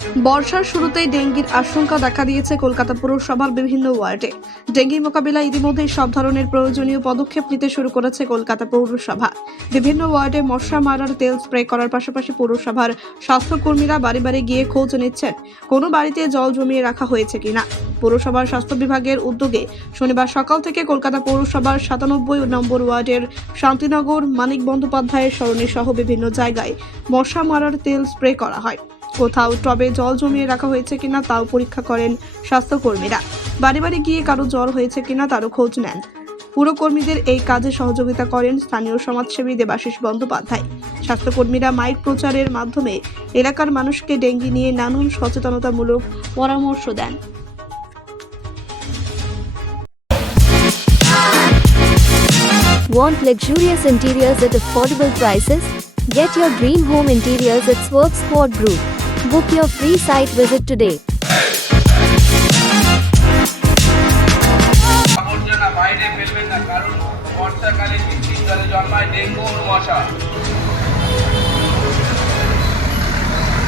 বর্ষার শুরুতেই ডেঙ্গির আশঙ্কা দেখা দিয়েছে কলকাতা পুরসভার বিভিন্ন ওয়ার্ডে। ডেঙ্গি মোকাবিলায় ইতিমধ্যেই সব ধরনের প্রয়োজনীয় পদক্ষেপ নিতে শুরু করেছে কলকাতা পৌরসভা। বিভিন্ন ওয়ার্ডে মশা মারার তেল স্প্রে করার পাশাপাশি পৌরসভার স্বাস্থ্যকর্মীরা বাড়ি বাড়ি গিয়ে খোঁজ নিচ্ছেন কোনো বাড়িতে জল জমিয়ে রাখা হয়েছে কিনা। পৌরসভার স্বাস্থ্য বিভাগের উদ্যোগে শনিবার সকাল থেকে কলকাতা পৌরসভার 97 নম্বর ওয়ার্ডের শান্তিনগর, মানিক বন্দ্যোপাধ্যায়ের সরণি সহ বিভিন্ন জায়গায় মশা মারার তেল স্প্রে করা হয়। কোথাও টবে জল জমিয়ে রাখা হয়েছে কিনা তাও পরীক্ষা করেন স্বাস্থ্যকর্মীরা। বাড়ি বাড়ি গিয়ে কারো জ্বর হয়েছে কিনা তারও খোঁজ নেন। পুরকর্মীদের এই কাজে সহযোগিতা করেন স্থানীয় সমাজসেবী দেবাশিস বন্দ্যোপাধ্যায়। স্বাস্থ্যকর্মীরা মাইক প্রচারের মাধ্যমে এলাকার মানুষকে ডেঙ্গি নিয়ে নানান সচেতনতামূলক পরামর্শ দেন। Want luxurious interiors at affordable prices? Get your dream home interiors at Swerve Squad Group. Book your free site visit today. আবর্জনা বাইরে ফেলবেন না, কারণ বর্ষাকালে বৃষ্টির জলে জন্মায় ডেঙ্গু ও মশা।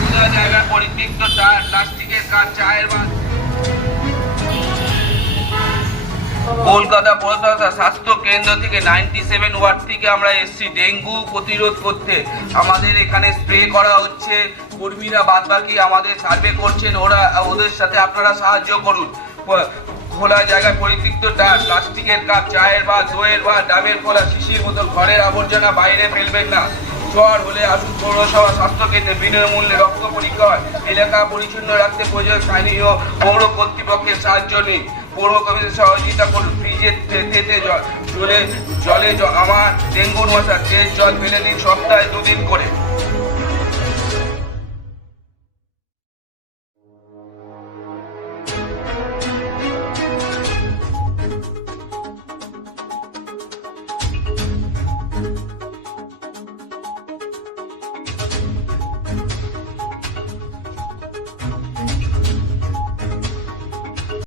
খোলা জায়গায় পরিত্যক্ত টায়ার, প্লাস্টিকের কাপ, চায়ের বাস। কলকাতা পৌরসভা স্বাস্থ্য কেন্দ্র থেকে 97 ওয়ার্ড থেকে আমরা এসেছি ডেঙ্গু প্রতিরোধ করতে। আমাদের এখানে স্প্রে করা হচ্ছে, কর্মীরা বাদবাকি আমাদের সার্ভে করছেন, ওদের সাথে আপনারা সাহায্য করুন। খোলা জায়গায় পরিত্যক্ত টায়ার, প্লাস্টিকের কাপ, চায়ের বা দইয়ের বা ডাবের খোলা, শিশির বোতল, ঘরের আবর্জনা বাইরে ফেলবেন না। জ্বর হলে আসুন পৌরসভা স্বাস্থ্য কেন্দ্রে, বিনামূল্যে রক্ত পরীক্ষা হয়। এলাকা পরিচ্ছন্ন রাখতে প্রয়োজন স্থানীয় পৌর কর্তৃপক্ষের সাহায্য নিন। পৌর কমিটির সহযোগিতা করুন। ফ্রিজের তেতে জলে আমার ডেঙ্গুর মশা, তেল জল ফেলে দিন সপ্তাহে 2 দিন করে।